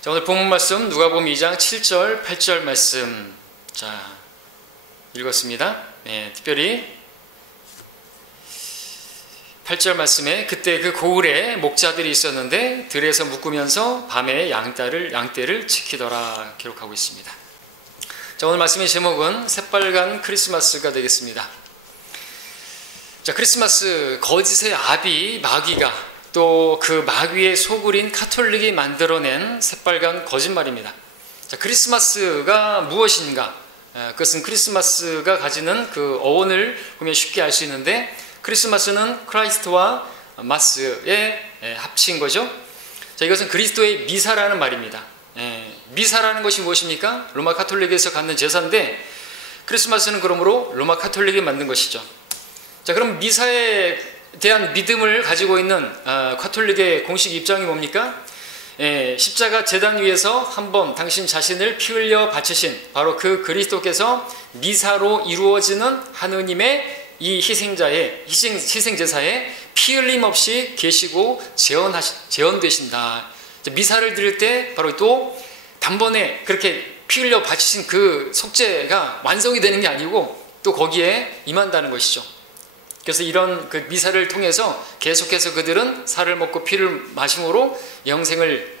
자, 오늘 본문 말씀 누가복음 2장 7절, 8절 말씀. 자, 읽었습니다. 특별히 8절 말씀에 그때 그 고을에 목자들이 있었는데 들에서 묶으면서 밤에 양떼를 지키더라 기록하고 있습니다. 자, 오늘 말씀의 제목은 새빨간 크리스마스가 되겠습니다. 자, 크리스마스, 거짓의 아비 마귀가 또 그 마귀의 소굴인 카톨릭이 만들어낸 새빨간 거짓말입니다. 자, 크리스마스가 무엇인가? 그것은 크리스마스가 가지는 그 어원을 보면 쉽게 알 수 있는데, 크리스마스는 크라이스트와 마스의 합친 거죠. 자, 이것은 그리스도의 미사라는 말입니다. 미사라는 것이 무엇입니까? 로마 카톨릭에서 갖는 제사인데, 크리스마스는 그러므로 로마 카톨릭이 만든 것이죠. 자, 그럼 미사에 대한 믿음을 가지고 있는 카톨릭의 공식 입장이 뭡니까? 십자가 제단 위에서 한번 당신 자신을 피 흘려 바치신 바로 그 그리스도께서 미사로 이루어지는 하느님의 이 희생제사에 피 흘림 없이 계시고 재현되신다. 미사를 드릴 때 바로 또 단번에 그렇게 피 흘려 바치신 그 속죄가 완성이 되는 게 아니고 또 거기에 임한다는 것이죠. 그래서 이런 그 미사를 통해서 계속해서 그들은 살을 먹고 피를 마심으로 영생을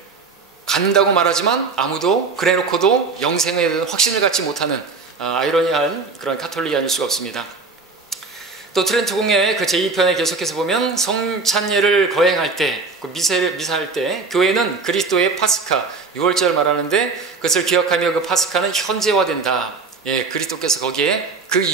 갖는다고 말하지만 아무도 그래놓고도 영생에 대한 확신을 갖지 못하는 아이러니한 그런 카톨릭이 아닐 수가 없습니다. 또 트렌트 공예의 그 제2편에 계속해서 보면 성찬예를 거행할 때, 그 미사할 때 교회는 그리스도의 파스카 6월절 말하는데 그것을 기억하며 그 파스카는 현재화된다. 그리스도께서 거기에 그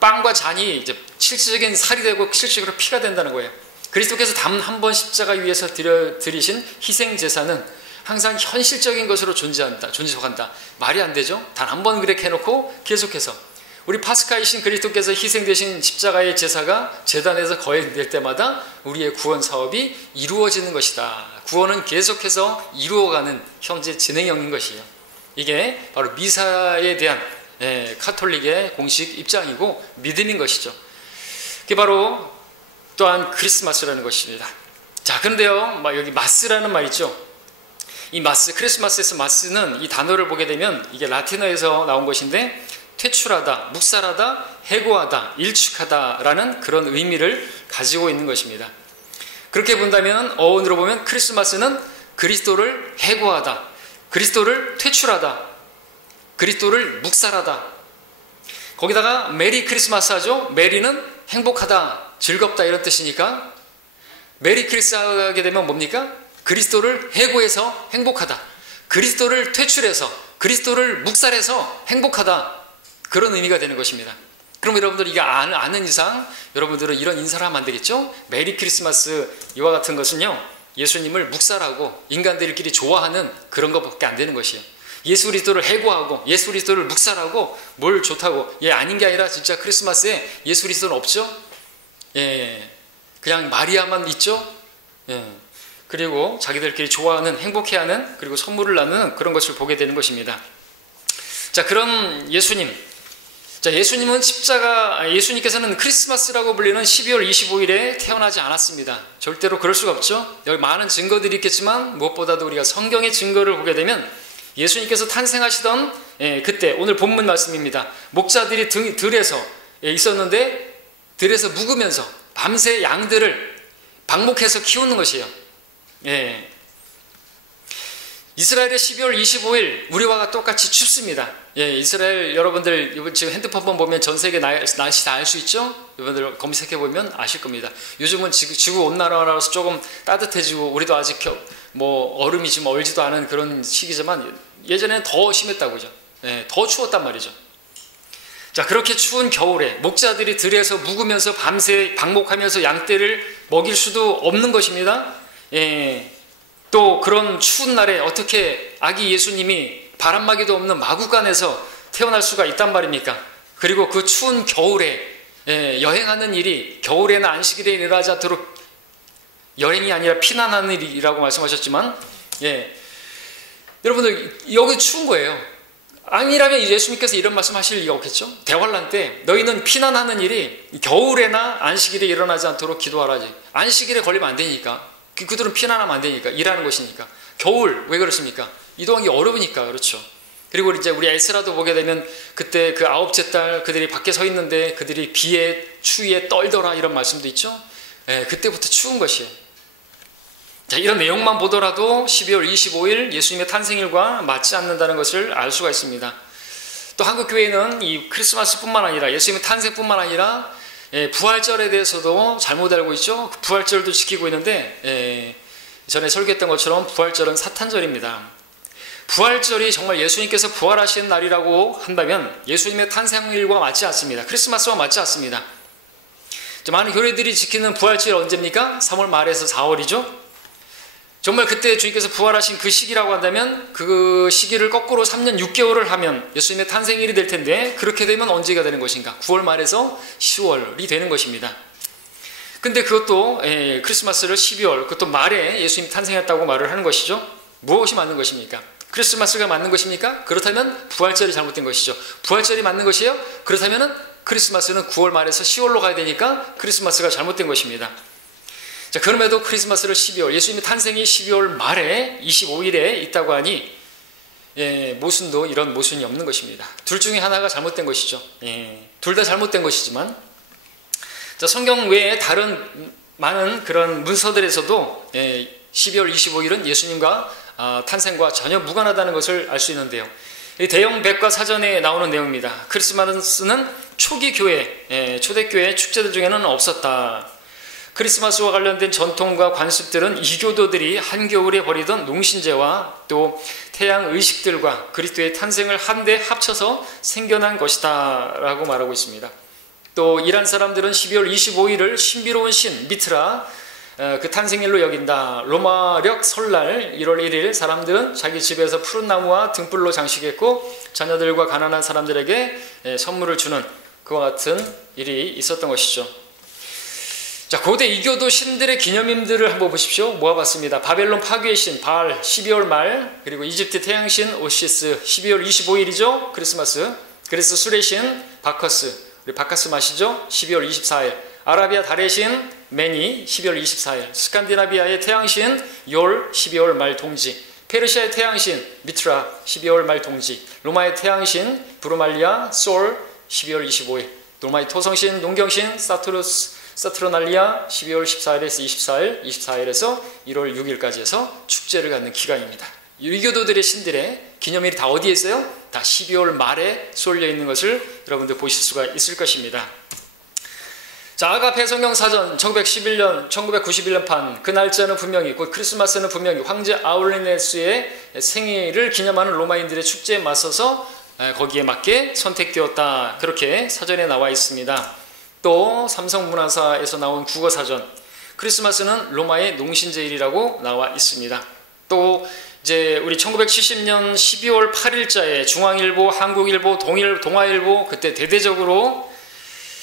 빵과 잔이 이제 실질적인 살이 되고 실질적으로 피가 된다는 거예요. 그리스도께서 단 한 번 십자가 위에서 드리신 희생 제사는 항상 현실적인 것으로 존재한다. 말이 안 되죠. 단 한 번 그렇게 해놓고 계속해서 우리 파스카이신 그리스도께서 희생되신 십자가의 제사가 제단에서 거행될 때마다 우리의 구원 사업이 이루어지는 것이다. 구원은 계속해서 이루어가는 현재 진행형인 것이에요. 이게 바로 미사에 대한 카톨릭의 공식 입장이고 믿음인 것이죠. 그게 바로 또한 크리스마스라는 것입니다. 자, 그런데요, 여기 마스라는 말 있죠. 이 마스, 크리스마스에서 마스는 이 단어를 보게 되면 이게 라틴어에서 나온 것인데 퇴출하다, 묵살하다, 해고하다, 일축하다라는 그런 의미를 가지고 있는 것입니다. 그렇게 본다면 어원으로 보면 크리스마스는 그리스도를 해고하다, 그리스도를 퇴출하다, 그리스도를 묵살하다. 거기다가 메리 크리스마스 하죠. 메리는 행복하다, 즐겁다 이런 뜻이니까 메리 크리스마스 하게 되면 뭡니까? 그리스도를 해고해서 행복하다, 그리스도를 퇴출해서 그리스도를 묵살해서 행복하다, 그런 의미가 되는 것입니다. 그럼 여러분들 이게 아는 이상 여러분들은 이런 인사를 하면 안 되겠죠? 메리 크리스마스 이와 같은 것은요, 예수님을 묵살하고 인간들끼리 좋아하는 그런 것밖에 안 되는 것이에요. 예수 그리스도를 해고하고 예수 그리스도를 묵살하고 뭘 좋다고 아닌 게 아니라 진짜 크리스마스에 예수 그리스도는 없죠. 그냥 마리아만 있죠. 그리고 자기들끼리 좋아하는, 행복해하는, 그리고 선물을 나누는 그런 것을 보게 되는 것입니다. 자, 그런 예수님. 자, 예수님께서는 크리스마스라고 불리는 12월 25일에 태어나지 않았습니다. 절대로 그럴 수가 없죠. 여기 많은 증거들이 있겠지만 무엇보다도 우리가 성경의 증거를 보게 되면 예수님께서 탄생하시던 그때, 오늘 본문 말씀입니다. 목자들이 들에서 있었는데 들에서 묵으면서 밤새 양들을 방목해서 키우는 것이에요. 이스라엘의 12월 25일 우리와 똑같이 춥습니다. 이스라엘 여러분들 지금 핸드폰만 보면 전 세계 날씨 다 알 수 있죠? 여러분들 검색해 보면 아실 겁니다. 요즘은 지구 온난화라서 조금 따뜻해지고 우리도 아직 얼음이 지금 얼지도 않은 그런 시기지만 예전에는 더 심했다고 그죠? 더 추웠단 말이죠. 자, 그렇게 추운 겨울에 목자들이 들에서 묵으면서 밤새 방목하면서 양떼를 먹일 수도 없는 것입니다. 또 그런 추운 날에 어떻게 아기 예수님이 바람막이도 없는 마구간에서 태어날 수가 있단 말입니까? 그리고 그 추운 겨울에 여행하는 일이 겨울에는 안식일에 일어나지 않도록 여행이 아니라 피난하는 일이라고 말씀하셨지만 여러분들 여기 추운 거예요. 아니라면 예수님께서 이런 말씀하실 리가 없겠죠. 대환란 때 너희는 피난하는 일이 겨울에나 안식일에 일어나지 않도록 기도하라지. 안식일에 걸리면 안 되니까. 그들은 피난하면 안 되니까, 일하는 곳이니까. 겨울 왜 그렇습니까? 이동하기 어려우니까 그렇죠. 그리고 이제 우리 에스라도 보게 되면 그때 그 아홉째 달 그들이 밖에 서 있는데 그들이 비에 추위에 떨더라 이런 말씀도 있죠. 그때부터 추운 것이에요. 자, 이런 내용만 보더라도 12월 25일 예수님의 탄생일과 맞지 않는다는 것을 알 수가 있습니다. 또 한국교회는 이 크리스마스뿐만 아니라 예수님의 탄생뿐만 아니라 부활절에 대해서도 잘못 알고 있죠. 그 부활절도 지키고 있는데 전에 설교했던 것처럼 부활절은 사탄절입니다. 부활절이 정말 예수님께서 부활하시는 날이라고 한다면 예수님의 탄생일과 맞지 않습니다. 크리스마스와 맞지 않습니다. 많은 교회들이 지키는 부활절이 언제입니까? 3월 말에서 4월이죠. 정말 그때 주님께서 부활하신 그 시기라고 한다면 그 시기를 거꾸로 3년 6개월을 하면 예수님의 탄생일이 될 텐데, 그렇게 되면 언제가 되는 것인가? 9월 말에서 10월이 되는 것입니다. 근데 그것도 크리스마스를 12월, 그것도 말에 예수님 탄생했다고 말을 하는 것이죠. 무엇이 맞는 것입니까? 크리스마스가 맞는 것입니까? 그렇다면 부활절이 잘못된 것이죠. 부활절이 맞는 것이에요? 그렇다면 크리스마스는 9월 말에서 10월로 가야 되니까 크리스마스가 잘못된 것입니다. 자, 그럼에도 크리스마스를 12월, 예수님의 탄생이 12월 말에 25일에 있다고 하니 모순도 이런 모순이 없는 것입니다. 둘 중에 하나가 잘못된 것이죠. 둘 다 잘못된 것이지만, 자, 성경 외에 다른 많은 그런 문서들에서도 12월 25일은 예수님과 탄생과 전혀 무관하다는 것을 알 수 있는데요. 대형 백과사전에 나오는 내용입니다. 크리스마스는 초기 교회, 초대교회 축제들 중에는 없었다. 크리스마스와 관련된 전통과 관습들은 이교도들이 한겨울에 벌이던 농신제와 또 태양 의식들과 그리스도의 탄생을 한데 합쳐서 생겨난 것이다 라고 말하고 있습니다. 또 이란 사람들은 12월 25일을 신비로운 신 미트라 그 탄생일로 여긴다. 로마력 설날 1월 1일 사람들은 자기 집에서 푸른 나무와 등불로 장식했고 자녀들과 가난한 사람들에게 선물을 주는 그와 같은 일이 있었던 것이죠. 자, 고대 이교도 신들의 기념일들을 한번 보십시오. 모아봤습니다. 바벨론 파괴의 신 바알 12월 말, 그리고 이집트 태양신 오시스 12월 25일이죠. 크리스마스. 그리스 술의 신 바커스, 우리 바카스 마시죠. 12월 24일. 아라비아 달의 신 메니 12월 24일. 스칸디나비아의 태양신 열 12월 말 동지. 페르시아의 태양신 미트라 12월 말 동지. 로마의 태양신 브루말리아 솔 12월 25일. 로마의 토성신 농경신 사트로날리아 12월 14일에서 24일, 24일에서 1월 6일까지 해서 축제를 갖는 기간입니다. 유교도들의 신들의 기념일이 다 어디에 있어요? 다 12월 말에 쏠려 있는 것을 여러분들 보실 수가 있을 것입니다. 자, 아가페 성경사전 1911년, 1991년판 그 날짜는 분명히, 곧 크리스마스는 분명히 황제 아울리네스의 생일을 기념하는 로마인들의 축제에 맞서서 거기에 맞게 선택되었다. 그렇게 사전에 나와 있습니다. 또 삼성문화사에서 나온 국어사전, 크리스마스는 로마의 농신제일이라고 나와 있습니다. 또 이제 우리 1970년 12월 8일자에 중앙일보, 한국일보, 동아일보 그때 대대적으로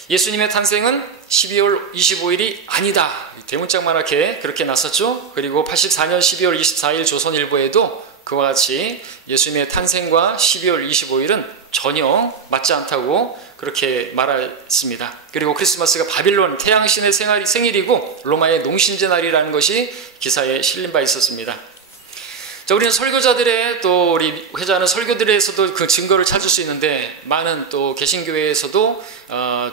예수님의 탄생은 12월 25일이 아니다. 대문짝만하게 그렇게 났었죠. 그리고 84년 12월 24일 조선일보에도 그와 같이 예수님의 탄생과 12월 25일은 전혀 맞지 않다고 그렇게 말했습니다. 그리고 크리스마스가 바빌론 태양신의 생일이고 로마의 농신제 날이라는 것이 기사에 실린 바 있었습니다. 자, 우리는 설교자들의 또 우리 회자하는 설교들에서도 그 증거를 찾을 수 있는데, 많은 또 개신교회에서도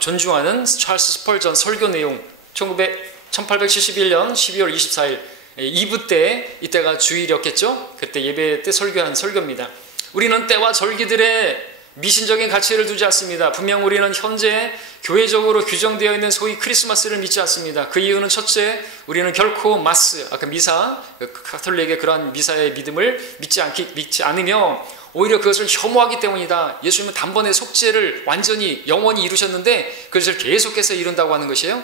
존중하는 찰스 스펄전 설교 내용 1871년 12월 24일 2부 때, 이때가 주일이었겠죠. 그때 예배 때 설교한 설교입니다. 우리는 때와 절기들의 미신적인 가치를 두지 않습니다. 분명 우리는 현재 교회적으로 규정되어 있는 소위 크리스마스를 믿지 않습니다. 그 이유는 첫째, 우리는 결코 마스, 아까 미사, 가톨릭의 그러한 미사의 믿음을 믿지 않으며 오히려 그것을 혐오하기 때문이다. 예수님은 단번에 속죄를 완전히 영원히 이루셨는데 그것을 계속해서 이룬다고 하는 것이에요.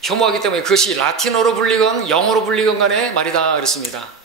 혐오하기 때문에 그것이 라틴어로 불리건 영어로 불리건 간에 말이다 그랬습니다.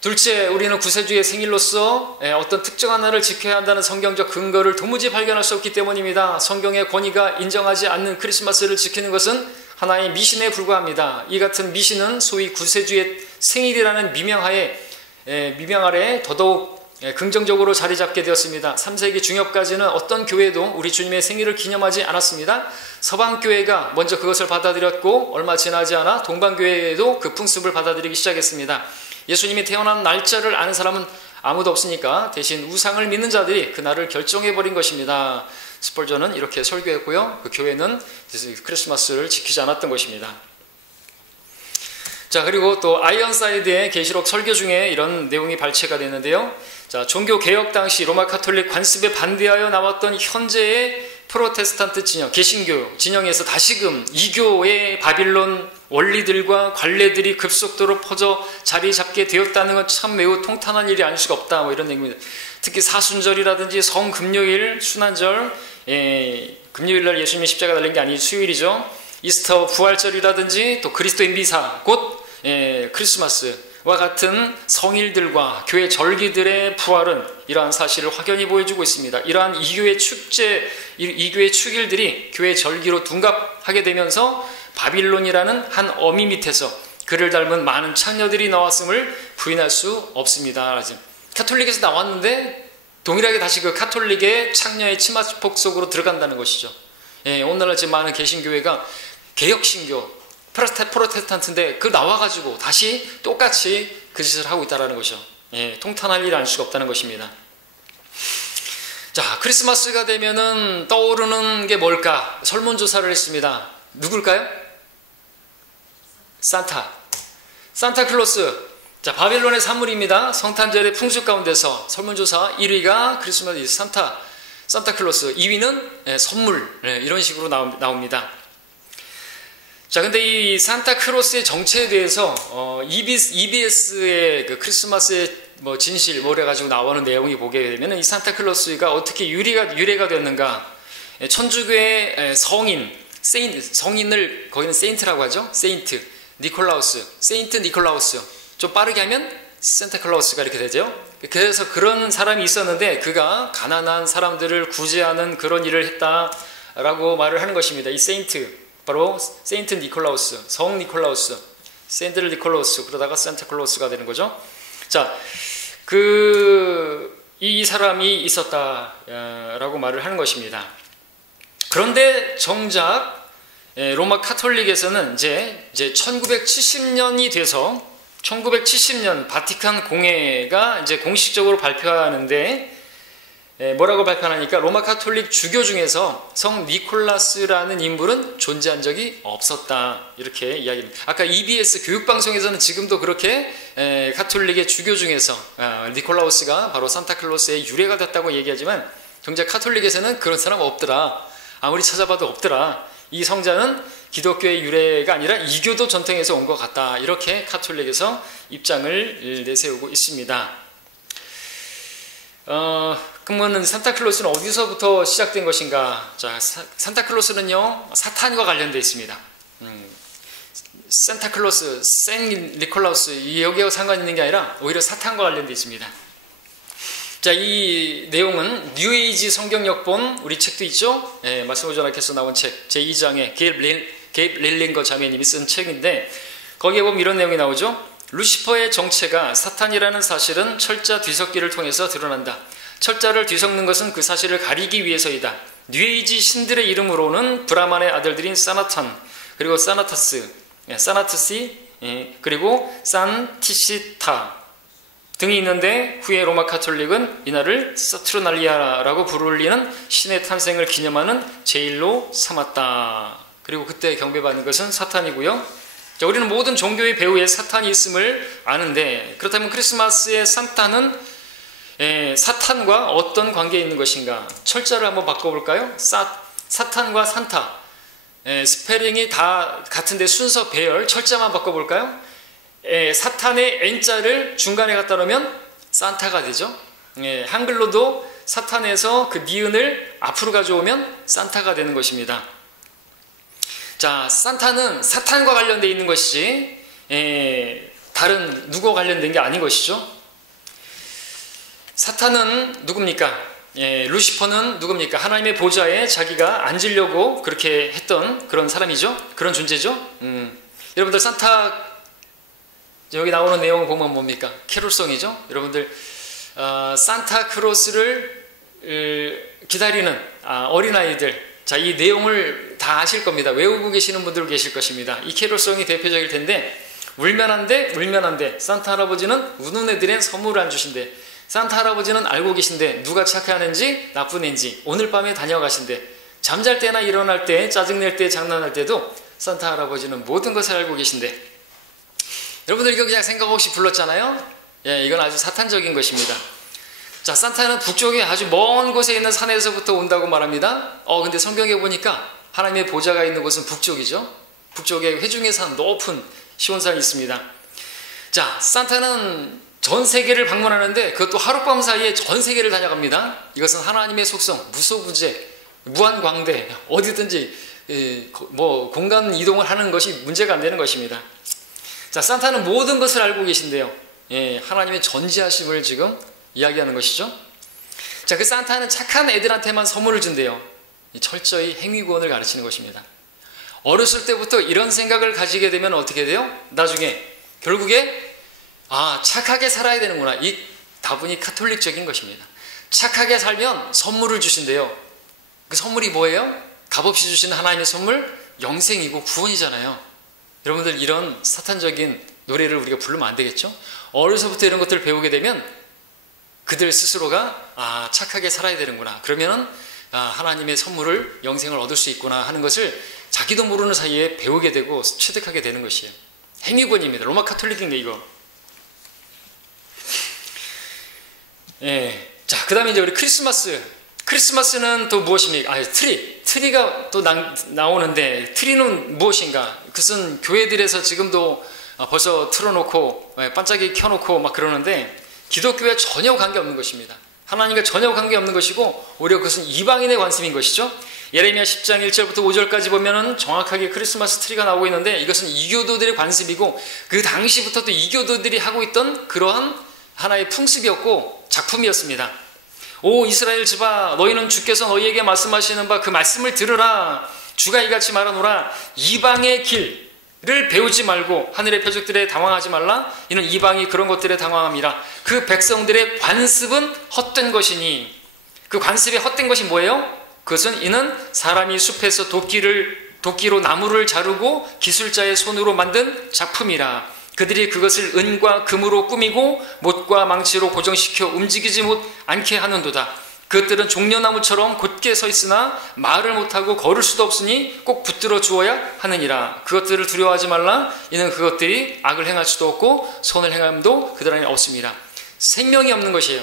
둘째, 우리는 구세주의 생일로서 어떤 특정한 날을 지켜야 한다는 성경적 근거를 도무지 발견할 수 없기 때문입니다. 성경의 권위가 인정하지 않는 크리스마스를 지키는 것은 하나의 미신에 불과합니다. 이 같은 미신은 소위 구세주의 생일이라는 미명 아래 더더욱 긍정적으로 자리 잡게 되었습니다. 3세기 중엽까지는 어떤 교회도 우리 주님의 생일을 기념하지 않았습니다. 서방교회가 먼저 그것을 받아들였고 얼마 지나지 않아 동방교회도 그 풍습을 받아들이기 시작했습니다. 예수님이 태어난 날짜를 아는 사람은 아무도 없으니까 대신 우상을 믿는 자들이 그날을 결정해버린 것입니다. 스펄전은 이렇게 설교했고요. 그 교회는 크리스마스를 지키지 않았던 것입니다. 자, 그리고 또 아이언사이드의 계시록 설교 중에 이런 내용이 발췌가 됐는데요. 자, 종교개혁 당시 로마 카톨릭 관습에 반대하여 나왔던 현재의 프로테스탄트 진영, 개신교 진영에서 다시금 이교의 바빌론 원리들과 관례들이 급속도로 퍼져 자리 잡게 되었다는 건 참 매우 통탄한 일이 아닐 수가 없다. 뭐 이런 얘기입니다. 특히 사순절이라든지 성금요일, 순환절, 금요일 날 예수님이 십자가 달린 게 아닌 수요일이죠. 이스터 부활절이라든지 또 그리스도의 미사, 곧 크리스마스와 같은 성일들과 교회 절기들의 부활은 이러한 사실을 확연히 보여주고 있습니다. 이러한 이교의 축제, 이교의 축일들이 교회 절기로 둔갑하게 되면서 바빌론이라는 한 어미 밑에서 그를 닮은 많은 창녀들이 나왔음을 부인할 수 없습니다. 카톨릭에서 나왔는데 동일하게 다시 그 카톨릭의 창녀의 치마폭 속으로 들어간다는 것이죠. 오늘날 지금 많은 개신교회가 개혁신교, 프로테스탄트인데 그 나와가지고 다시 똑같이 그 짓을 하고 있다는 것이죠. 통탄할 일이 아닐 수가 없다는 것입니다. 자, 크리스마스가 되면은 떠오르는 게 뭘까? 설문조사를 했습니다. 누굴까요? 산타클로스. 자, 바빌론의 산물입니다. 성탄절의 풍습 가운데서 설문조사 1위가 크리스마스 산타클로스, 2위는 선물, 이런 식으로 나옵니다. 자, 근데 이 산타클로스의 정체에 대해서 EBS의 그 크리스마스의 진실 그래가지고 나오는 내용이 보게 되면 이 산타클로스가 어떻게 유래가 됐는가? 천주교의 성인을 거기는 세인트라고 하죠. 세인트 니콜라우스. 좀 빠르게 하면 산타클로스가 이렇게 되죠. 그래서 그런 사람이 있었는데 그가 가난한 사람들을 구제하는 그런 일을 했다라고 말을 하는 것입니다. 이 세인트, 바로 세인트 니콜라우스, 성 니콜라우스, 세인트 니콜라우스, 그러다가 산타클로스가 되는 거죠. 자, 이 사람이 있었다라고 말을 하는 것입니다. 그런데 정작 로마 카톨릭에서는 이제 1970년이 돼서 1970년 바티칸 공회가 이제 공식적으로 발표하는데 뭐라고 발표하니까 로마 카톨릭 주교 중에서 성 니콜라스라는 인물은 존재한 적이 없었다, 이렇게 이야기합니다. 아까 EBS 교육방송에서는 지금도 그렇게 카톨릭의 주교 중에서 니콜라우스가 바로 산타클로스의 유래가 됐다고 얘기하지만 정작 카톨릭에서는 그런 사람 없더라, 아무리 찾아봐도 없더라, 이 성자는 기독교의 유래가 아니라 이교도 전통에서 온 것 같다, 이렇게 카톨릭에서 입장을 내세우고 있습니다. 그러면 산타클로스는 어디서부터 시작된 것인가? 자, 산타클로스는요, 사탄과 관련되어 있습니다. 산타클로스, 생 니콜라우스, 여기하고 상관 있는 게 아니라 오히려 사탄과 관련되어 있습니다. 자, 이 내용은 뉴에이지 성경역본, 우리 책도 있죠? 말씀을 전하께서 나온 책 제2장에 게입 릴링거 자매님이 쓴 책인데 거기에 보면 이런 내용이 나오죠. 루시퍼의 정체가 사탄이라는 사실은 철자 뒤섞기를 통해서 드러난다. 철자를 뒤섞는 것은 그 사실을 가리기 위해서이다. 뉴에이지 신들의 이름으로는 브라만의 아들들인 사나탄, 그리고 사나투시, 그리고 산티시타 등이 있는데 후에 로마 카톨릭은 이날을 사투르날리아라고 부르는 신의 탄생을 기념하는 제일로 삼았다. 그리고 그때 경배받는 것은 사탄이고요. 자, 우리는 모든 종교의 배후에 사탄이 있음을 아는데 그렇다면 크리스마스의 산타는 사탄과 어떤 관계에 있는 것인가? 철자를 한번 바꿔볼까요? 사탄과 산타, 스페링이 다 같은데 순서 배열, 철자만 바꿔볼까요? 사탄의 N자를 중간에 갖다 놓으면 산타가 되죠. 한글로도 사탄에서 그 니은을 앞으로 가져오면 산타가 되는 것입니다. 자, 산타는 사탄과 관련되어 있는 것이지 다른 누구와 관련된 게 아닌 것이죠. 사탄은 누굽니까? 루시퍼는 누굽니까? 하나님의 보좌에 자기가 앉으려고 그렇게 했던 그런 사람이죠. 그런 존재죠. 여러분들 산타 여기 나오는 내용을 보면 뭡니까? 캐롤송이죠. 여러분들 산타크로스를 기다리는 어린아이들, 자, 이 내용을 다 아실 겁니다. 외우고 계시는 분들 계실 것입니다. 이 캐롤송이 대표적일 텐데, 울면 안 돼, 울면 안 돼. 산타 할아버지는 우는 애들엔 선물을 안 주신대. 산타 할아버지는 알고 계신데 누가 착하는지 나쁜 애인지 오늘 밤에 다녀가신대. 잠잘 때나 일어날 때, 짜증낼 때, 장난할 때도 산타 할아버지는 모든 것을 알고 계신대. 여러분들 이거 그냥 생각 없이 불렀잖아요. 예, 이건 아주 사탄적인 것입니다. 자, 산타는 북쪽에 아주 먼 곳에 있는 산에서부터 온다고 말합니다. 근데 성경에 보니까 하나님의 보좌가 있는 곳은 북쪽이죠. 북쪽에 회중의 산, 높은 시온산이 있습니다. 자, 산타는 전 세계를 방문하는데 그것도 하룻밤 사이에 전 세계를 다녀갑니다. 이것은 하나님의 속성, 무소부재, 무한광대, 어디든지 뭐 공간 이동을 하는 것이 문제가 안 되는 것입니다. 자, 산타는 모든 것을 알고 계신데요. 예, 하나님의 전지하심을 지금 이야기하는 것이죠. 자, 그 산타는 착한 애들한테만 선물을 준대요. 철저히 행위구원을 가르치는 것입니다. 어렸을 때부터 이런 생각을 가지게 되면 어떻게 돼요? 나중에 결국에 착하게 살아야 되는구나. 이 다분히 카톨릭적인 것입니다. 착하게 살면 선물을 주신대요. 그 선물이 뭐예요? 값없이 주시는 하나님의 선물, 영생이고 구원이잖아요. 여러분들 이런 사탄적인 노래를 우리가 부르면 안 되겠죠? 어려서부터 이런 것들을 배우게 되면 그들 스스로가 착하게 살아야 되는구나. 그러면은 하나님의 선물을, 영생을 얻을 수 있구나 하는 것을 자기도 모르는 사이에 배우게 되고 체득하게 되는 것이에요. 행위권입니다. 로마 카톨릭인데 이거. 예. 자, 그 다음에 이제 우리 크리스마스는 또 무엇입니까? 트리가 또 나오는데, 트리는 무엇인가? 그것은 교회들에서 지금도 벌써 틀어놓고 반짝이 켜놓고 막 그러는데, 기독교에 전혀 관계없는 것입니다. 하나님과 전혀 관계없는 것이고 오히려 그것은 이방인의 관습인 것이죠. 예레미야 10장 1절부터 5절까지 보면은 정확하게 크리스마스 트리가 나오고 있는데, 이것은 이교도들의 관습이고 그 당시부터 또 이교도들이 하고 있던 그러한 하나의 풍습이었고 작품이었습니다. 오 이스라엘 집아, 너희는 주께서 너희에게 말씀하시는 바 그 말씀을 들으라. 주가 이같이 말하노라. 이방의 길을 배우지 말고 하늘의 표적들에 당황하지 말라. 이는 이방이 그런 것들에 당황함이라. 그 백성들의 관습은 헛된 것이니. 그 관습의 헛된 것이 뭐예요? 그것은 이는 사람이 숲에서 도끼로 나무를 자르고 기술자의 손으로 만든 작품이라. 그들이 그것을 은과 금으로 꾸미고 못과 망치로 고정시켜 움직이지 않게 하는도다. 그것들은 종려나무처럼 곧게 서 있으나 말을 못하고 걸을 수도 없으니 꼭 붙들어 주어야 하느니라. 그것들을 두려워하지 말라. 이는 그것들이 악을 행할 수도 없고 선을 행함도 그들 안에 없습니다. 생명이 없는 것이에요.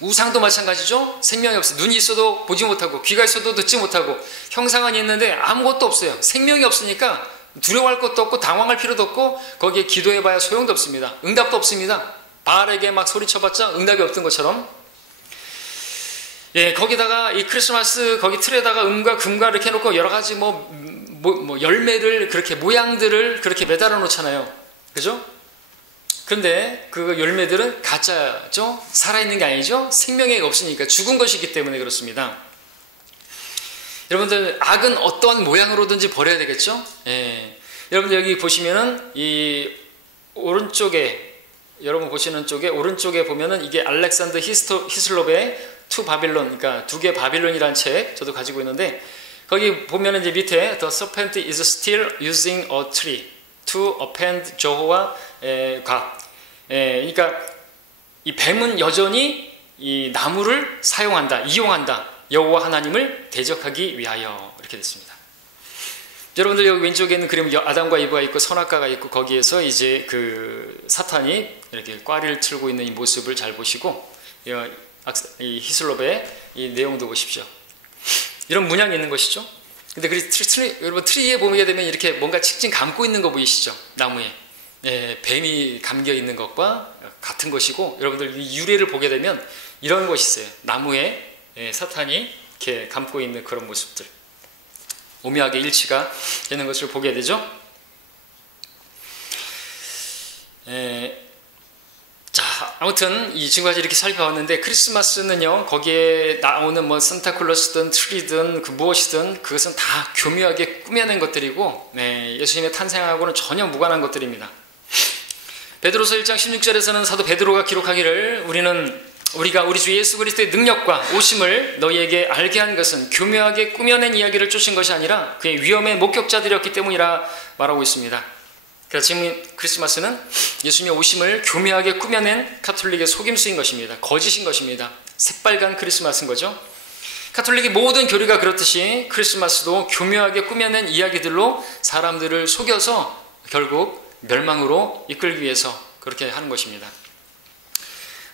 우상도 마찬가지죠. 생명이 없어요. 눈이 있어도 보지 못하고 귀가 있어도 듣지 못하고 형상은 있는데 아무것도 없어요. 생명이 없으니까 두려워할 것도 없고 당황할 필요도 없고 거기에 기도해봐야 소용도 없습니다. 응답도 없습니다. 바알에게 막 소리쳐봤자 응답이 없던 것처럼. 예, 거기다가 이 크리스마스 거기 틀에다가 은과 금과 이렇게 해놓고 여러 가지 뭐 열매를 그렇게 모양들을 그렇게 매달아 놓잖아요. 그죠? 근데 그 열매들은 가짜죠? 살아있는 게 아니죠? 생명이 없으니까 죽은 것이기 때문에 그렇습니다. 여러분들 악은 어떠한 모양으로든지 버려야 되겠죠? 예. 여러분들 여기 보시면은 이 오른쪽에 여러분 보시는 쪽에 오른쪽에 보면은 이게 알렉산더 히슬롭의 투 바빌론, 그러니까 두 개 바빌론이라는 책 저도 가지고 있는데 거기 보면은 이제 밑에 The serpent is still using a tree to offend Jehovah God. 그러니까 이 뱀은 여전히 이 나무를 사용한다, 이용한다. 여호와 하나님을 대적하기 위하여 이렇게 됐습니다. 여러분들 여기 왼쪽에 있는 그림 아담과 이브가 있고 선악과가 있고 거기에서 이제 그 사탄이 이렇게 꽈리를 틀고 있는 이 모습을 잘 보시고 이 히슬롭의 이 내용도 보십시오. 이런 문양이 있는 것이죠. 근데 여러분 트리에 보게 되면 이렇게 뭔가 칙진 감고 있는 거 보이시죠? 나무에 뱀이 감겨 있는 것과 같은 것이고 여러분들 이 유래를 보게 되면 이런 것이 있어요. 나무에 사탄이 이렇게 감고 있는 그런 모습들 오묘하게 일치가 되는 것을 보게 되죠. 자, 아무튼 이 지금까지 이렇게 살펴봤는데 크리스마스는요 거기에 나오는 뭐 산타클로스든 트리든 그 무엇이든 그것은 다 교묘하게 꾸며낸 것들이고 예수님의 탄생하고는 전혀 무관한 것들입니다. 베드로서 1장 16절에서는 사도 베드로가 기록하기를 우리가 우리 주 예수 그리스도의 능력과 오심을 너희에게 알게 한 것은 교묘하게 꾸며낸 이야기를 쫓은 것이 아니라 그의 위엄의 목격자들이었기 때문이라 말하고 있습니다. 그래서 지금 크리스마스는 예수님의 오심을 교묘하게 꾸며낸 가톨릭의 속임수인 것입니다. 거짓인 것입니다. 새빨간 크리스마스인 거죠. 가톨릭의 모든 교리가 그렇듯이 크리스마스도 교묘하게 꾸며낸 이야기들로 사람들을 속여서 결국 멸망으로 이끌기 위해서 그렇게 하는 것입니다.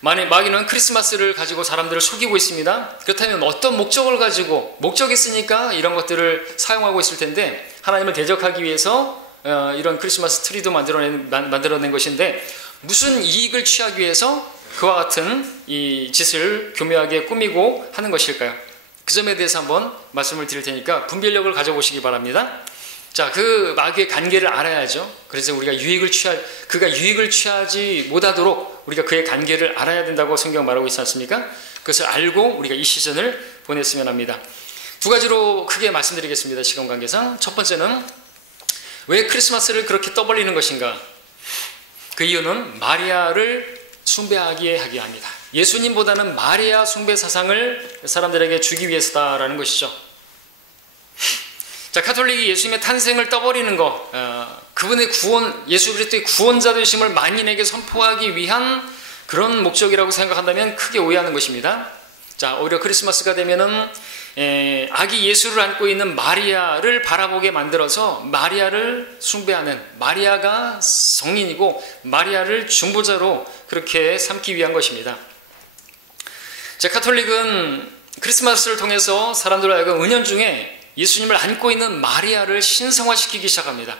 마귀는 크리스마스를 가지고 사람들을 속이고 있습니다. 그렇다면 어떤 목적을 가지고, 목적이 있으니까 이런 것들을 사용하고 있을 텐데, 하나님을 대적하기 위해서 이런 크리스마스 트리도 만들어낸 것인데, 무슨 이익을 취하기 위해서 그와 같은 이 짓을 교묘하게 꾸미고 하는 것일까요? 그 점에 대해서 한번 말씀을 드릴 테니까 분별력을 가져보시기 바랍니다. 자, 그 마귀의 관계를 알아야죠. 그래서 우리가 그가 유익을 취하지 못하도록 우리가 그의 관계를 알아야 된다고 성경 말하고 있지 않습니까? 그것을 알고 우리가 이 시즌을 보냈으면 합니다. 두 가지로 크게 말씀드리겠습니다. 시간 관계상. 첫 번째는 왜 크리스마스를 그렇게 떠벌리는 것인가? 그 이유는 마리아를 숭배하게 하게 합니다. 예수님보다는 마리아 숭배 사상을 사람들에게 주기 위해서다라는 것이죠. 자, 가톨릭이 예수님의 탄생을 떠버리는 것, 그분의 예수 그리스도의 구원자 되심을 만인에게 선포하기 위한 그런 목적이라고 생각한다면 크게 오해하는 것입니다. 자, 오히려 크리스마스가 되면은 아기 예수를 안고 있는 마리아를 바라보게 만들어서 마리아를 숭배하는, 마리아가 성인이고 마리아를 중보자로 그렇게 삼기 위한 것입니다. 자, 가톨릭은 크리스마스를 통해서 사람들로 하여금 은연중에 예수님을 안고 있는 마리아를 신성화시키기 시작합니다.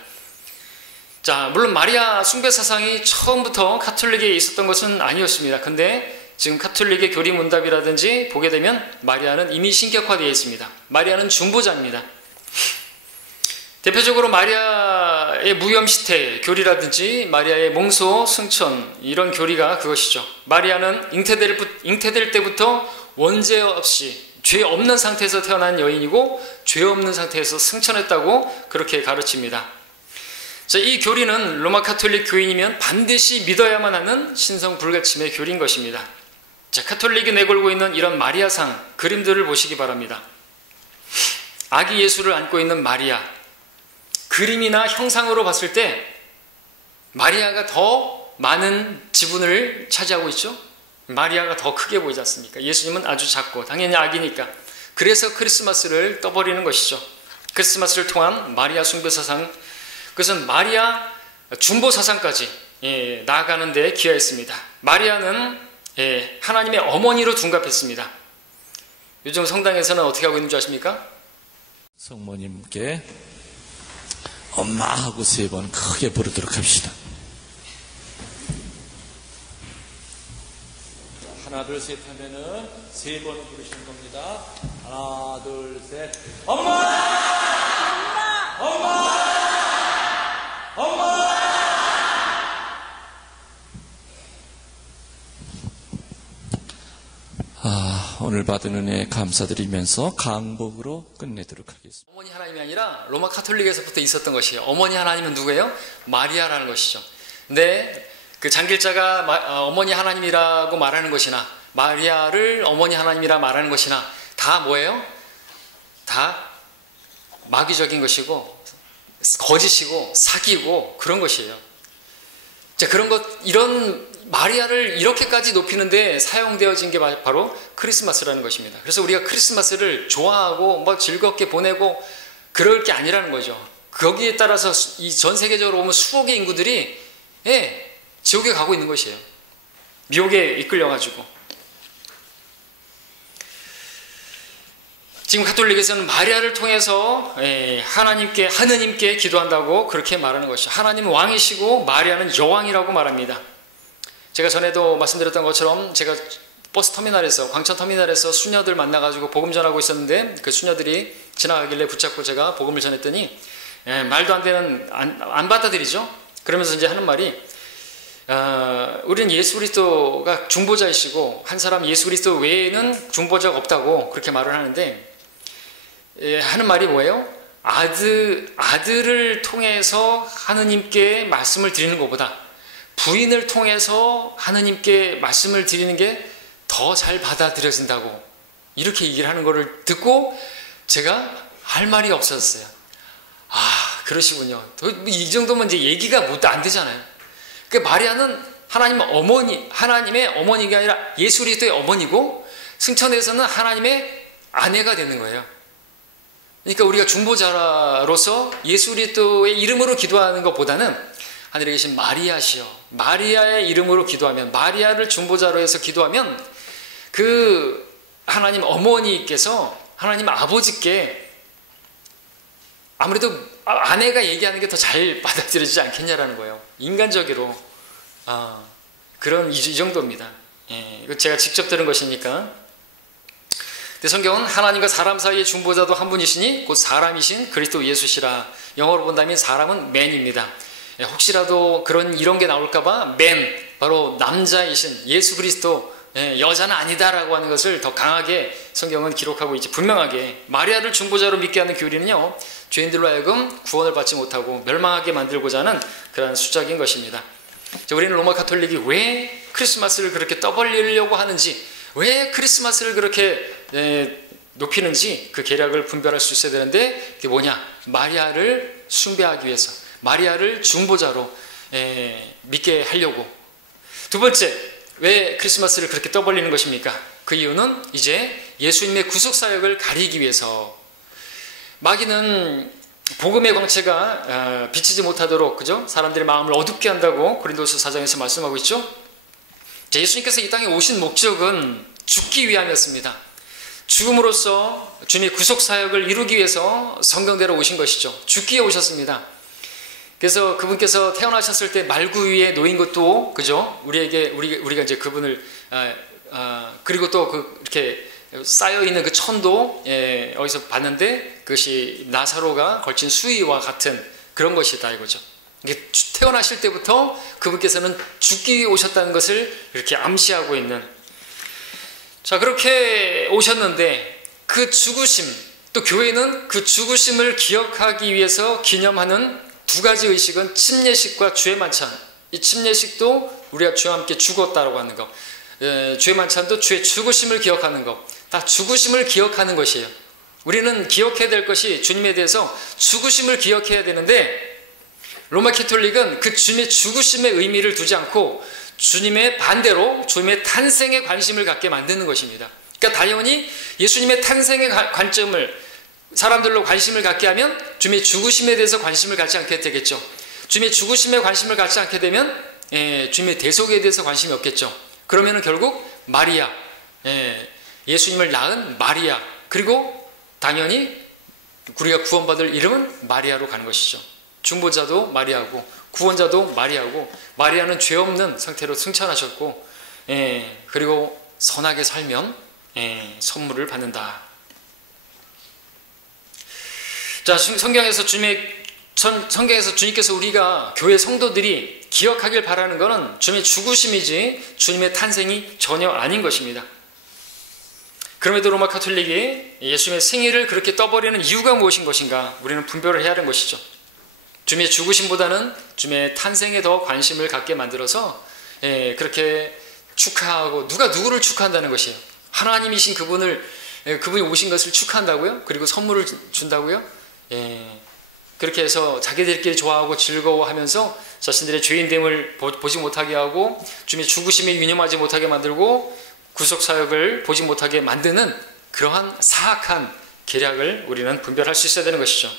자, 물론 마리아 숭배 사상이 처음부터 가톨릭에 있었던 것은 아니었습니다. 근데 지금 가톨릭의 교리문답이라든지 보게 되면 마리아는 이미 신격화되어 있습니다. 마리아는 중보자입니다. 대표적으로 마리아의 무염시태 교리라든지 마리아의 몽소, 승천, 이런 교리가 그것이죠. 마리아는 잉태될 때부터 원죄 없이 죄 없는 상태에서 태어난 여인이고 죄 없는 상태에서 승천했다고 그렇게 가르칩니다. 자, 이 교리는 로마 가톨릭 교인이면 반드시 믿어야만 하는 신성 불가침의 교리인 것입니다. 자, 가톨릭이 내걸고 있는 이런 마리아상 그림들을 보시기 바랍니다. 아기 예수를 안고 있는 마리아, 그림이나 형상으로 봤을 때 마리아가 더 많은 지분을 차지하고 있죠. 마리아가 더 크게 보이지 않습니까? 예수님은 아주 작고 당연히 아기니까. 그래서 크리스마스를 떠버리는 것이죠. 크리스마스를 통한 마리아 숭배 사상, 그것은 마리아 중보 사상까지 나아가는 데 기여했습니다. 마리아는 하나님의 어머니로 둔갑했습니다. 요즘 성당에서는 어떻게 하고 있는 줄 아십니까? 성모님께 엄마하고 3번 크게 부르도록 합시다. 하나 둘 셋 하면은 3번 부르시는 겁니다. 하나 둘 셋. 엄마! 엄마! 엄마! 엄마! 오늘 받은 은혜 감사드리면서 강복으로 끝내도록 하겠습니다. 어머니 하나님이 아니라 로마 가톨릭에서부터 있었던 것이에요. 어머니 하나님은 누구예요? 마리아라는 것이죠. 근데 그 장길자가 어머니 하나님이라고 말하는 것이나 마리아를 어머니 하나님이라 말하는 것이나 다 뭐예요? 다 마귀적인 것이고 거짓이고 사기고 그런 것이에요. 자, 이런 마리아를 이렇게까지 높이는데 사용되어진 게 바로 크리스마스라는 것입니다. 그래서 우리가 크리스마스를 좋아하고 즐겁게 보내고 그럴 게 아니라는 거죠. 거기에 따라서 이 전 세계적으로 보면 수억의 인구들이 지옥에 가고 있는 것이에요. 미혹에 이끌려가지고. 지금 가톨릭에서는 마리아를 통해서 하느님께 기도한다고 그렇게 말하는 것이죠. 하나님은 왕이시고 마리아는 여왕이라고 말합니다. 제가 전에도 말씀드렸던 것처럼 제가 버스터미널에서, 광천터미널에서 수녀들 만나가지고 복음 전하고 있었는데 그 수녀들이 지나가길래 붙잡고 제가 복음을 전했더니 말도 안 되는, 안 받아들이죠. 그러면서 이제 하는 말이 우리는 예수 그리스도가 중보자이시고 한 사람 예수 그리스도 외에는 중보자가 없다고 그렇게 말을 하는데 하는 말이 뭐예요? 아들을 통해서 하느님께 말씀을 드리는 것보다 부인을 통해서 하느님께 말씀을 드리는 게 더 잘 받아들여진다고 이렇게 얘기를 하는 거를 듣고 제가 할 말이 없었어요. 아, 그러시군요. 이 정도면 이제 얘기가 못 안 되잖아요. 그러니까 마리아는 하나님의 어머니가 아니라 예수 그리스도의 어머니고, 승천에서는 하나님의 아내가 되는 거예요. 그러니까 우리가 중보자로서 예수 그리스도의 이름으로 기도하는 것보다는 하늘에 계신 마리아시여, 마리아의 이름으로 기도하면, 마리아를 중보자로 해서 기도하면 그 하나님 어머니께서 하나님 아버지께 아무래도 아내가 얘기하는 게 더 잘 받아들여지지 않겠냐라는 거예요. 인간적으로. 그런 이 정도입니다. 예, 이거 제가 직접 들은 것이니까. 근데 성경은 하나님과 사람 사이의 중보자도 한 분이시니 곧 사람이신 그리스도 예수시라. 영어로 본다면 사람은 man입니다. 예, 혹시라도 이런 게 나올까봐 man, 바로 남자이신 예수 그리스도, 예, 여자는 아니다라고 하는 것을 더 강하게 성경은 기록하고 있지. 분명하게 마리아를 중보자로 믿게 하는 교리는요, 죄인들로 하여금 구원을 받지 못하고 멸망하게 만들고자 하는 그러한 수작인 것입니다. 우리는 로마 카톨릭이 왜 크리스마스를 그렇게 떠벌리려고 하는지, 왜 크리스마스를 그렇게 높이는지 그 계략을 분별할 수 있어야 되는데, 그게 뭐냐? 마리아를 숭배하기 위해서, 마리아를 중보자로 믿게 하려고. 두 번째, 왜 크리스마스를 그렇게 떠벌리는 것입니까? 그 이유는 이제 예수님의 구속사역을 가리기 위해서. 마귀는 복음의 광채가 비치지 못하도록, 그죠? 사람들의 마음을 어둡게 한다고 고린도서 4장에서 말씀하고 있죠. 예수님께서 이 땅에 오신 목적은 죽기 위함이었습니다. 죽음으로써 주님의 구속사역을 이루기 위해서 성경대로 오신 것이죠. 죽기에 오셨습니다. 그래서 그분께서 태어나셨을 때 말구 위에 놓인 것도, 그죠? 우리가 이제 그분을, 그리고 또 이렇게 쌓여있는 그 천도, 어디서 봤는데 그것이 나사로가 걸친 수의와 같은 그런 것이다 이거죠. 태어나실 때부터 그분께서는 죽기 위해 오셨다는 것을 이렇게 암시하고 있는. 자, 그렇게 오셨는데 그 죽으심, 또 교회는 그 죽으심을 기억하기 위해서 기념하는 두 가지 의식은 침례식과 주의 만찬. 이 침례식도 우리가 주와 함께 죽었다라고 하는 것, 주의 만찬도 주의 죽으심을 기억하는 것, 다 죽으심을 기억하는 것이에요. 우리는 기억해야 될 것이 주님에 대해서 죽으심을 기억해야 되는데, 로마 캐톨릭은 그 주님의 죽으심의 의미를 두지 않고 주님의 반대로 주님의 탄생에 관심을 갖게 만드는 것입니다. 그러니까 당연히 예수님의 탄생의 관점을 사람들로 관심을 갖게 하면 주님의 죽으심에 대해서 관심을 갖지 않게 되겠죠. 주님의 죽으심에 관심을 갖지 않게 되면 주님의 대속에 대해서 관심이 없겠죠. 그러면 결국 마리아, 예수님을 낳은 마리아, 그리고 당연히 우리가 구원받을 이름은 마리아로 가는 것이죠. 중보자도 마리아고 구원자도 마리아고, 마리아는 죄 없는 상태로 승천하셨고, 그리고 선하게 살면 선물을 받는다. 자, 성경에서 주님께서 우리가 교회 성도들이 기억하길 바라는 것은 주님의 죽으심이지 주님의 탄생이 전혀 아닌 것입니다. 그럼에도 로마 카톨릭이 예수님의 생일을 그렇게 떠버리는 이유가 무엇인 것인가? 우리는 분별을 해야 하는 것이죠. 주님의 죽으심보다는 주님의 탄생에 더 관심을 갖게 만들어서 그렇게 축하하고, 누가 누구를 축하한다는 것이에요. 하나님이신 그분이 오신 것을 축하한다고요? 그리고 선물을 준다고요? 그렇게 해서 자기들끼리 좋아하고 즐거워하면서 자신들의 죄인됨을 보지 못하게 하고 주님의 죽으심에 유념하지 못하게 만들고 구속사역을 보지 못하게 만드는 그러한 사악한 계략을 우리는 분별할 수 있어야 되는 것이죠.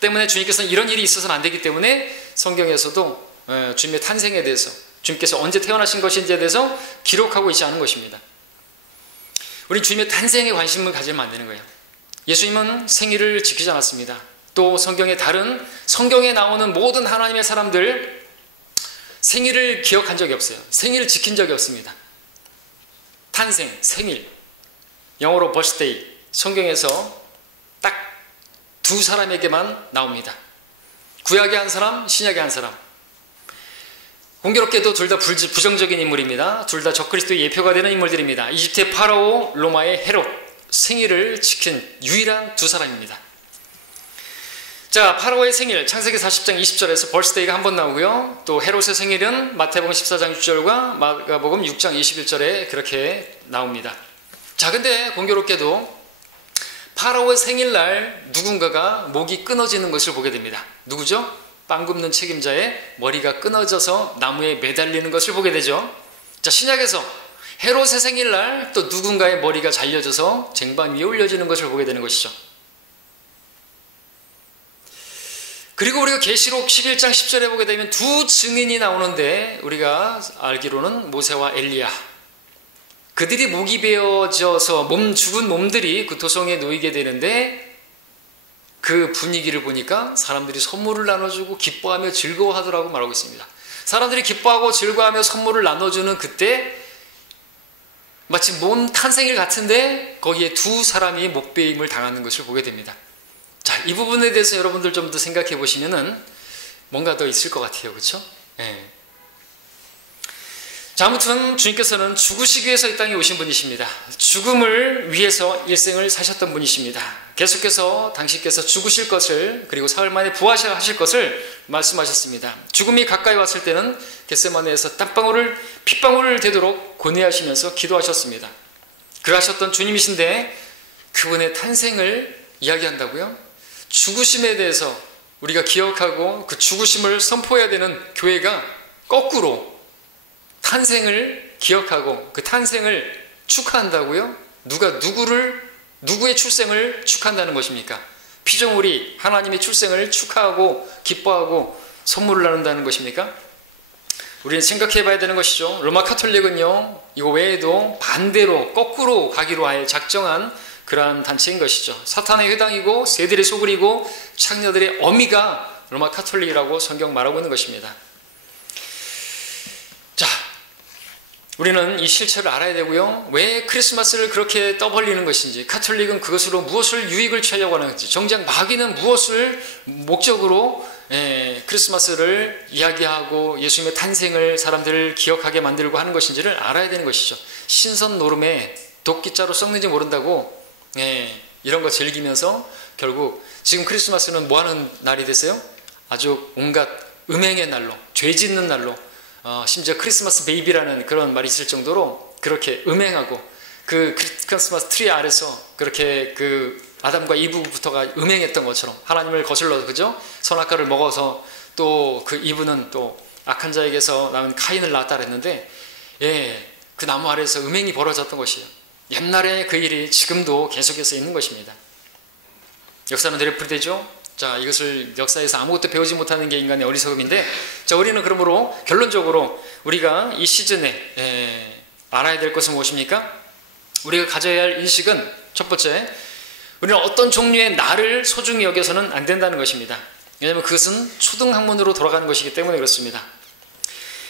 때문에 주님께서는 이런 일이 있어서는 안 되기 때문에 성경에서도 주님의 탄생에 대해서, 주님께서 언제 태어나신 것인지에 대해서 기록하고 있지 않은 것입니다. 우리 주님의 탄생에 관심을 가지면 안 되는 거예요. 예수님은 생일을 지키지 않았습니다. 또 성경에 나오는 모든 하나님의 사람들 생일을 기억한 적이 없어요. 생일을 지킨 적이 없습니다. 탄생, 생일, 영어로 birthday, 성경에서 딱 두 사람에게만 나옵니다. 구약의 한 사람, 신약의 한 사람. 공교롭게도 둘 다 부정적인 인물입니다. 둘 다 적그리스도의 예표가 되는 인물들입니다. 이집트의 파라오, 로마의 헤롯, 생일을 지킨 유일한 두 사람입니다. 자, 파라오의 생일 창세기 40장 20절에서 벌스데이가 한 번 나오고요. 또 헤롯의 생일은 마태복음 14장 6절과 마가복음 6장 21절에 그렇게 나옵니다. 자, 근데 공교롭게도 파라오의 생일날 누군가가 목이 끊어지는 것을 보게 됩니다. 누구죠? 빵 굽는 책임자의 머리가 끊어져서 나무에 매달리는 것을 보게 되죠. 자, 신약에서 헤롯의 생일날 또 누군가의 머리가 잘려져서 쟁반 위에 올려지는 것을 보게 되는 것이죠. 그리고 우리가 계시록 11장 10절에 보게 되면 두 증인이 나오는데 우리가 알기로는 모세와 엘리야, 그들이 목이 베어져서 죽은 몸들이 그 도성에 놓이게 되는데 그 분위기를 보니까 사람들이 선물을 나눠주고 기뻐하며 즐거워하더라고 말하고 있습니다. 사람들이 기뻐하고 즐거워하며 선물을 나눠주는 그때 마치 몸 탄생일 같은데 거기에 두 사람이 목베임을 당하는 것을 보게 됩니다. 자, 이 부분에 대해서 여러분들 좀 더 생각해 보시면은 뭔가 더 있을 것 같아요. 그렇죠? 네. 자, 아무튼 주님께서는 죽으시기 위해서 이 땅에 오신 분이십니다. 죽음을 위해서 일생을 사셨던 분이십니다. 계속해서 당신께서 죽으실 것을, 그리고 사흘 만에 부활하실 것을 말씀하셨습니다. 죽음이 가까이 왔을 때는 겟세마네에서 핏방울을 되도록 고뇌하시면서 기도하셨습니다. 그러하셨던 주님이신데 그분의 탄생을 이야기한다고요? 죽으심에 대해서 우리가 기억하고 그 죽으심을 선포해야 되는 교회가 거꾸로 탄생을 기억하고 그 탄생을 축하한다고요? 누가 누구의 출생을 축하한다는 것입니까? 피조물이 하나님의 출생을 축하하고 기뻐하고 선물을 나눈다는 것입니까? 우리는 생각해 봐야 되는 것이죠. 로마 카톨릭은요, 이거 외에도 반대로 거꾸로 가기로 아예 작정한 그러한 단체인 것이죠. 사탄의 회당이고 새들의 소굴이고 창녀들의 어미가 로마 카톨릭이라고 성경 말하고 있는 것입니다. 자, 우리는 이 실체를 알아야 되고요. 왜 크리스마스를 그렇게 떠벌리는 것인지, 카톨릭은 그것으로 무엇을 유익을 취하려고 하는 건지, 정작 마귀는 무엇을 목적으로 크리스마스를 이야기하고 예수님의 탄생을 사람들을 기억하게 만들고 하는 것인지를 알아야 되는 것이죠. 신선 노름에 도끼자루 썩는지 모른다고 이런 거 즐기면서 결국 지금 크리스마스는 뭐 하는 날이 됐어요? 아주 온갖 음행의 날로, 죄 짓는 날로, 심지어 크리스마스 베이비라는 그런 말이 있을 정도로 그렇게 음행하고, 그 크리스마스 트리 아래서 그렇게 그 아담과 이브부터가 음행했던 것처럼 하나님을 거슬러서, 그죠? 선악과를 먹어서 또 그 이브는 또 악한 자에게서 낳은 카인을 낳았다 그랬는데, 그 나무 아래에서 음행이 벌어졌던 것이에요. 옛날에 그 일이 지금도 계속해서 있는 것입니다. 역사는 되풀이되죠. 자, 이것을 역사에서 아무것도 배우지 못하는 게 인간의 어리석음인데, 자, 우리는 그러므로 결론적으로 우리가 이 시즌에 알아야 될 것은 무엇입니까? 우리가 가져야 할 인식은 첫 번째, 우리는 어떤 종류의 나를 소중히 여겨서는 안 된다는 것입니다. 왜냐하면 그것은 초등학문으로 돌아가는 것이기 때문에 그렇습니다.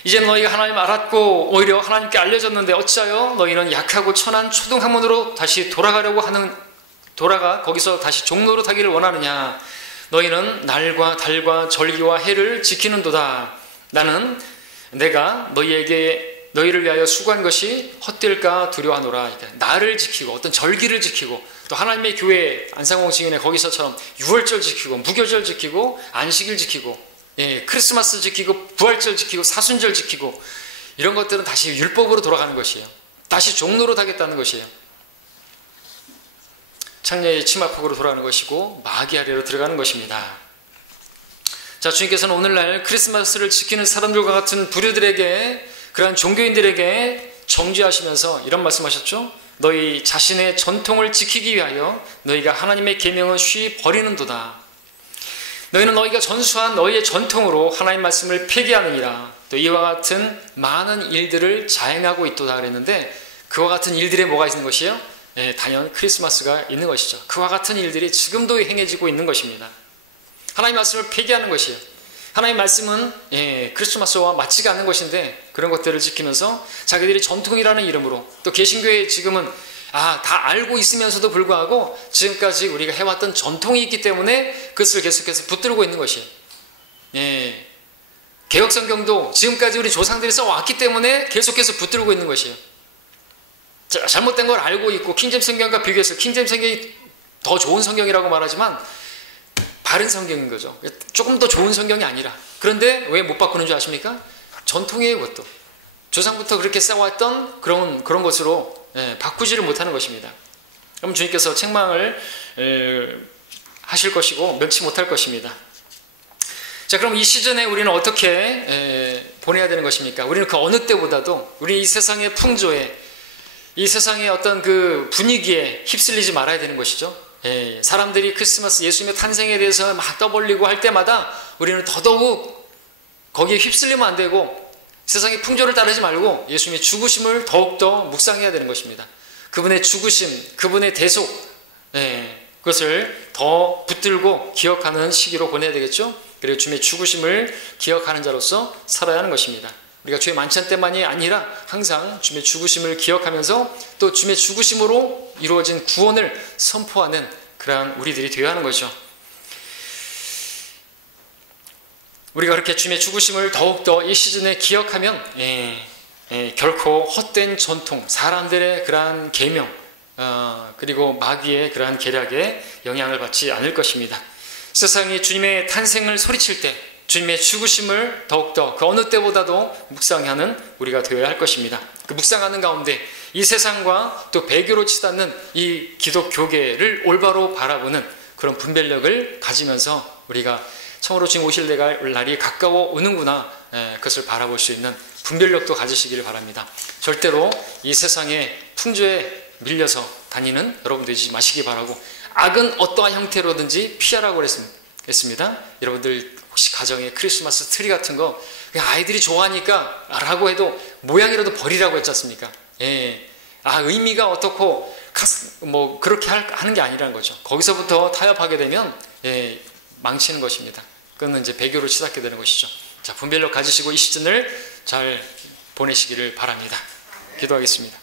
이제 너희가 하나님 알았고 오히려 하나님께 알려졌는데 어찌하여 너희는 약하고 천한 초등학문으로 다시 돌아가 거기서 다시 종로로 타기를 원하느냐? 너희는 날과 달과 절기와 해를 지키는도다. 나는 내가 너희를 위하여 수고한 것이 헛될까 두려워하노라. 나를 지키고 어떤 절기를 지키고 또 하나님의 교회 안상홍 증인의 거기서처럼 유월절 지키고 무교절 지키고 안식일 지키고 크리스마스 지키고 부활절 지키고 사순절 지키고 이런 것들은 다시 율법으로 돌아가는 것이에요. 다시 종로로 타겠다는 것이에요. 창녀의 치마폭으로 돌아가는 것이고 마귀 아래로 들어가는 것입니다. 자, 주님께서는 오늘날 크리스마스를 지키는 사람들과 같은 부류들에게, 그러한 종교인들에게 정죄하시면서 이런 말씀하셨죠. 너희 자신의 전통을 지키기 위하여 너희가 하나님의 계명은 쉬이 버리는도다. 너희는 너희가 전수한 너희의 전통으로 하나님 말씀을 폐기하느니라. 또 이와 같은 많은 일들을 자행하고 있도다 그랬는데, 그와 같은 일들에 뭐가 있는 것이에요? 단연 크리스마스가 있는 것이죠. 그와 같은 일들이 지금도 행해지고 있는 것입니다. 하나님 말씀을 폐기하는 것이에요. 하나님 말씀은 크리스마스와 맞지가 않는 것인데 그런 것들을 지키면서 자기들이 전통이라는 이름으로, 또 개신교에 지금은 다 알고 있으면서도 불구하고 지금까지 우리가 해왔던 전통이 있기 때문에 그것을 계속해서 붙들고 있는 것이에요. 개혁성경도 지금까지 우리 조상들이 써왔기 때문에 계속해서 붙들고 있는 것이에요. 잘못된 걸 알고 있고, 킹제임스 성경과 비교해서 킹제임스 성경이 더 좋은 성경이라고 말하지만 다른 성경인 거죠. 조금 더 좋은 성경이 아니라. 그런데 왜 못 바꾸는 줄 아십니까? 전통이에요, 그것도. 조상부터 그렇게 쌓아왔던 그런 것으로 바꾸지를 못하는 것입니다. 그럼 주님께서 책망을 하실 것이고 면치 못할 것입니다. 자, 그럼 이 시즌에 우리는 어떻게 보내야 되는 것입니까? 우리는 그 어느 때보다도 우리 이 세상의 풍조에, 이 세상의 어떤 그 분위기에 휩쓸리지 말아야 되는 것이죠. 사람들이 크리스마스 예수님의 탄생에 대해서 막 떠벌리고 할 때마다 우리는 더더욱 거기에 휩쓸리면 안 되고 세상의 풍조를 따르지 말고 예수님의 죽으심을 더욱더 묵상해야 되는 것입니다. 그분의 죽으심, 그분의 대속, 그것을 더 붙들고 기억하는 시기로 보내야 되겠죠. 그리고 주님의 죽으심을 기억하는 자로서 살아야 하는 것입니다. 우리가 주의 만찬 때만이 아니라 항상 주님의 죽으심을 기억하면서 또 주님의 죽으심으로 이루어진 구원을 선포하는 그러한 우리들이 되어야 하는 거죠. 우리가 그렇게 주님의 죽으심을 더욱더 이 시즌에 기억하면 결코 헛된 전통, 사람들의 그러한 계명, 그리고 마귀의 그러한 계략에 영향을 받지 않을 것입니다. 세상이 주님의 탄생을 소리칠 때 주님의 죽으심을 더욱더 그 어느 때보다도 묵상하는 우리가 되어야 할 것입니다. 그 묵상하는 가운데 이 세상과 또 배교로 치닫는 이 기독교계를 올바로 바라보는 그런 분별력을 가지면서 우리가 참으로 주님 오실 날이 가까워 오는구나, 그것을 바라볼 수 있는 분별력도 가지시기를 바랍니다. 절대로 이 세상의 풍조에 밀려서 다니는 여러분 되지 마시기 바라고, 악은 어떠한 형태로든지 피하라고 했습니다. 여러분들 혹시 가정에 크리스마스 트리 같은 거 그냥 아이들이 좋아하니까 라고 해도 모양이라도 버리라고 했지 않습니까? 의미가 어떻고 뭐 그렇게 하는 게 아니라는 거죠. 거기서부터 타협하게 되면 망치는 것입니다. 그건 이제 배교로 치닫게 되는 것이죠. 자, 분별력 가지시고 이 시즌을 잘 보내시기를 바랍니다. 기도하겠습니다.